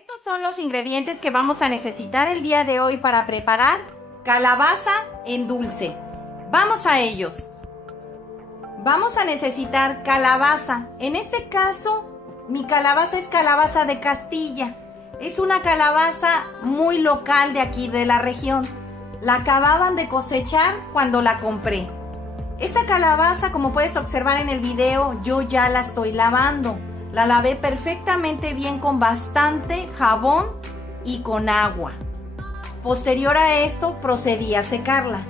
Estos son los ingredientes que vamos a necesitar el día de hoy para preparar calabaza en dulce. Vamos a ellos. Vamos a necesitar calabaza. En este caso, mi calabaza es calabaza de Castilla. Es una calabaza muy local de aquí de la región. La acababan de cosechar cuando la compré. Esta calabaza, como puedes observar en el video, yo ya la estoy lavando. La lavé perfectamente bien con bastante jabón y con agua. Posterior a esto, procedí a secarla.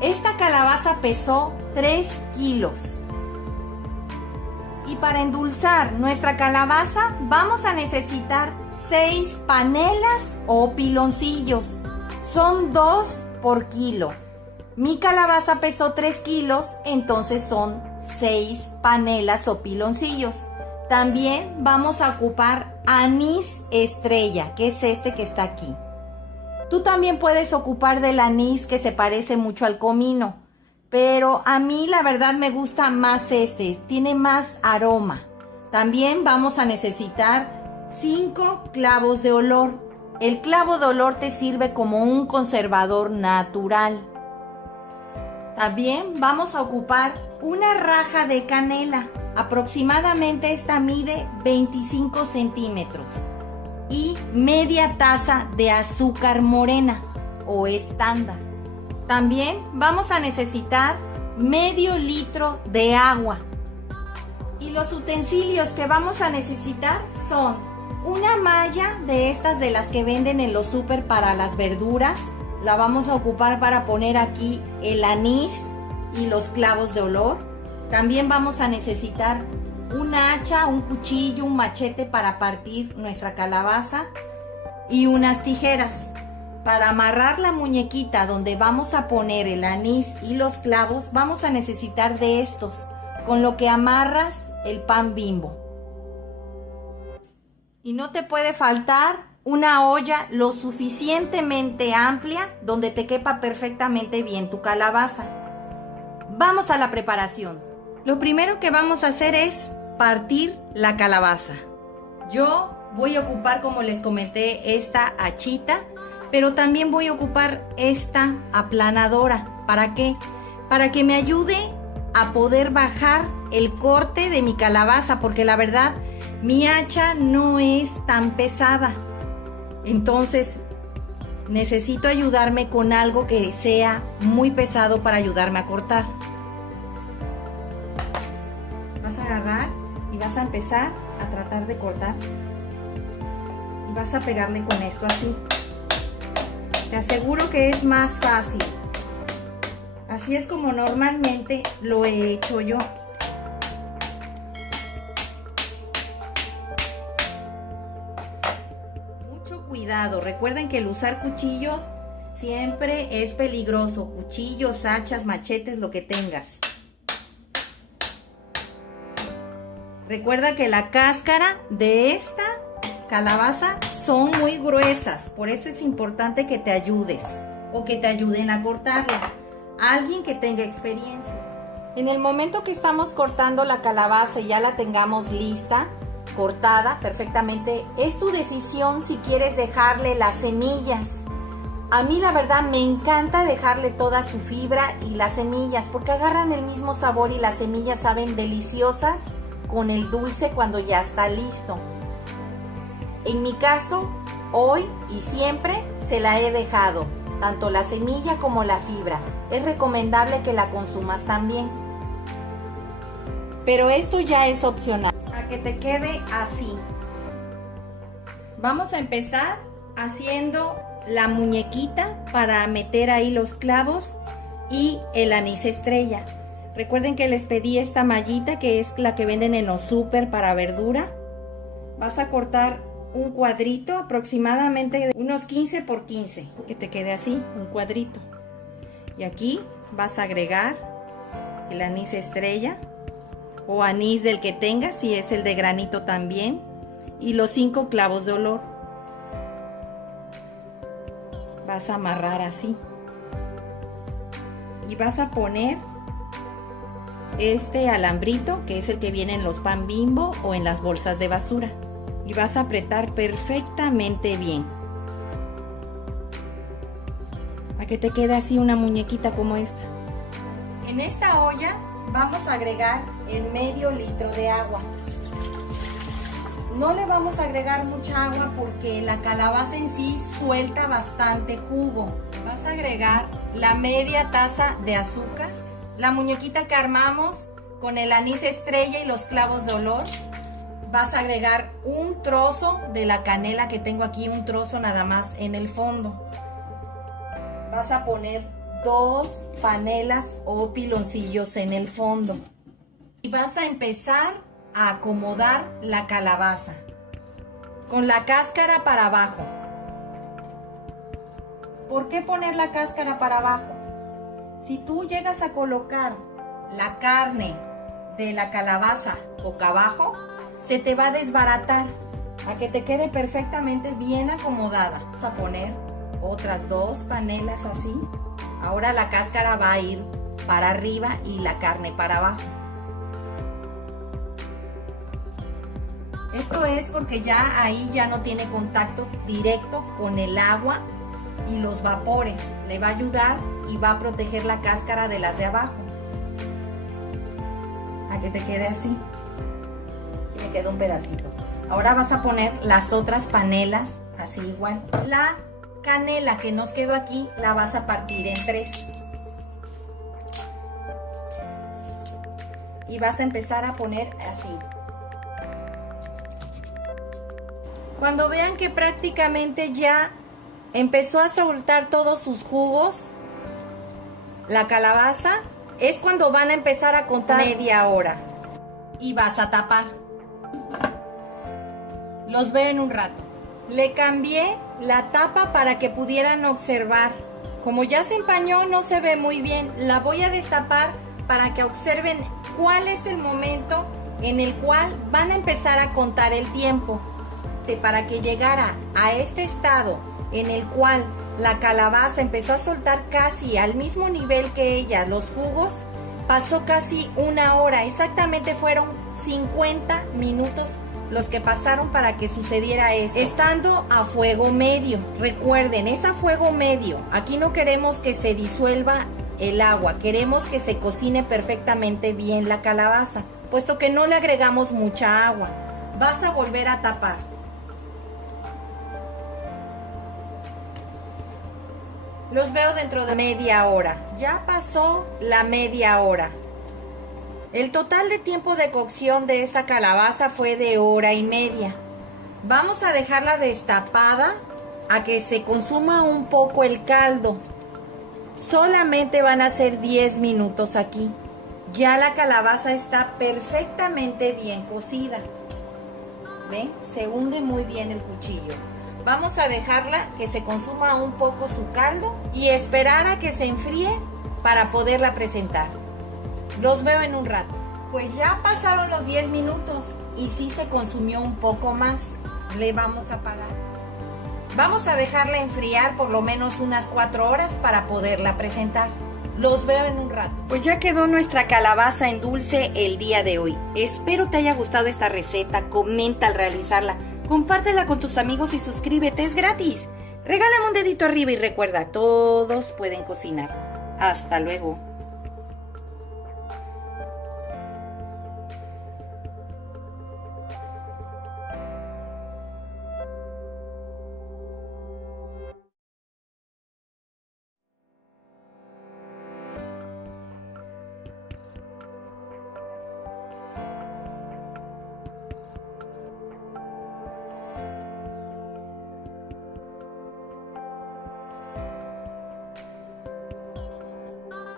Esta calabaza pesó 3 kilos. Y para endulzar nuestra calabaza, vamos a necesitar 6 panelas o piloncillos. Son 2 por kilo. Mi calabaza pesó 3 kilos, entonces son 6 panelas o piloncillos. También vamos a ocupar anís estrella, que es este que está aquí. Tú también puedes ocupar del anís que se parece mucho al comino, pero a mí la verdad me gusta más este, tiene más aroma. También vamos a necesitar 5 clavos de olor. El clavo de olor te sirve como un conservador natural. También vamos a ocupar una raja de canela. Aproximadamente esta mide 25 centímetros. Y media taza de azúcar morena o estándar. También vamos a necesitar medio litro de agua. Y los utensilios que vamos a necesitar son una malla de estas de las que venden en los súper para las verduras. La vamos a ocupar para poner aquí el anís y los clavos de olor. También vamos a necesitar un hacha, un cuchillo, un machete para partir nuestra calabaza y unas tijeras. Para amarrar la muñequita donde vamos a poner el anís y los clavos, vamos a necesitar de estos, con lo que amarras el pan Bimbo. Y no te puede faltar una olla lo suficientemente amplia donde te quepa perfectamente bien tu calabaza. Vamos a la preparación. Lo primero que vamos a hacer es partir la calabaza. Yo voy a ocupar, como les comenté, esta hachita, pero también voy a ocupar esta aplanadora. ¿Para qué? Para que me ayude a poder bajar el corte de mi calabaza, porque la verdad, mi hacha no es tan pesada. Entonces, necesito ayudarme con algo que sea muy pesado para ayudarme a cortar. Vas a agarrar y vas a empezar a tratar de cortar. Y vas a pegarle con esto así. Te aseguro que es más fácil. Así es como normalmente lo he hecho yo. Cuidado, recuerden que el usar cuchillos siempre es peligroso. Cuchillos, hachas, machetes, lo que tengas. Recuerda que la cáscara de esta calabaza son muy gruesas, por eso es importante que te ayudes o que te ayuden a cortarla. Alguien que tenga experiencia. En el momento que estamos cortando la calabaza y ya la tengamos lista, cortada perfectamente, es tu decisión si quieres dejarle las semillas. A mí la verdad me encanta dejarle toda su fibra y las semillas porque agarran el mismo sabor y las semillas saben deliciosas con el dulce cuando ya está listo. En mi caso, hoy y siempre se la he dejado, tanto la semilla como la fibra. Es recomendable que la consumas también. Pero esto ya es opcional. Que te quede así. Vamos a empezar haciendo la muñequita para meter ahí los clavos y el anís estrella. Recuerden que les pedí esta mallita que es la que venden en los súper para verdura. Vas a cortar un cuadrito aproximadamente de unos 15 por 15, que te quede así, un cuadrito. Y aquí vas a agregar el anís estrella o anís del que tengas, si es el de granito también, y los 5 clavos de olor. Vas a amarrar así y vas a poner este alambrito que es el que viene en los pan Bimbo o en las bolsas de basura. y vas a apretar perfectamente bien. A que te quede así una muñequita como esta. En esta olla vamos a agregar el medio litro de agua. No le vamos a agregar mucha agua porque la calabaza en sí suelta bastante jugo. Vas a agregar la media taza de azúcar, la muñequita que armamos con el anís estrella y los clavos de olor. Vas a agregar un trozo de la canela que tengo aquí, un trozo nada más en el fondo. Vas a poner 2 panelas o piloncillos en el fondo. Y vas a empezar a acomodar la calabaza con la cáscara para abajo. ¿Por qué poner la cáscara para abajo? Si tú llegas a colocar la carne de la calabaza boca abajo, se te va a desbaratar. A que te quede perfectamente bien acomodada. Vamos a poner otras 2 panelas así. Ahora la cáscara va a ir para arriba y la carne para abajo. Esto es porque ya ahí ya no tiene contacto directo con el agua y los vapores. Le va a ayudar y va a proteger la cáscara de las de abajo. A que te quede así. Aquí me queda un pedacito. Ahora vas a poner las otras panelas así igual. La canela que nos quedó aquí la vas a partir en 3. Y vas a empezar a poner así. Cuando vean que prácticamente ya empezó a soltar todos sus jugos, la calabaza, es cuando van a empezar a contar media hora. Y vas a tapar. Los veo en un rato. Le cambié la tapa para que pudieran observar. Como ya se empañó, no se ve muy bien. La voy a destapar para que observen cuál es el momento en el cual van a empezar a contar el tiempo. Para que llegara a este estado en el cual la calabaza empezó a soltar casi al mismo nivel que ella los jugos, pasó casi 1 hora. Exactamente fueron 50 minutos los que pasaron para que sucediera esto, estando a fuego medio. Recuerden, es a fuego medio. Aquí no queremos que se disuelva el agua, queremos que se cocine perfectamente bien la calabaza, puesto que no le agregamos mucha agua. Vas a volver a tapar. Los veo dentro de media hora. Ya pasó la media hora. El total de tiempo de cocción de esta calabaza fue de 1 hora y media. Vamos a dejarla destapada a que se consuma un poco el caldo. Solamente van a ser 10 minutos aquí. Ya la calabaza está perfectamente bien cocida. ¿Ven? Se hunde muy bien el cuchillo. Vamos a dejarla que se consuma un poco su caldo y esperar a que se enfríe para poderla presentar. Los veo en un rato. Pues ya pasaron los 10 minutos y sí se consumió un poco más. Le vamos a apagar. Vamos a dejarla enfriar por lo menos unas 4 horas para poderla presentar. Los veo en un rato. Pues ya quedó nuestra calabaza en dulce el día de hoy. Espero te haya gustado esta receta. Comenta al realizarla. Compártela con tus amigos y suscríbete, es gratis. Regálame un dedito arriba y recuerda, todos pueden cocinar. Hasta luego.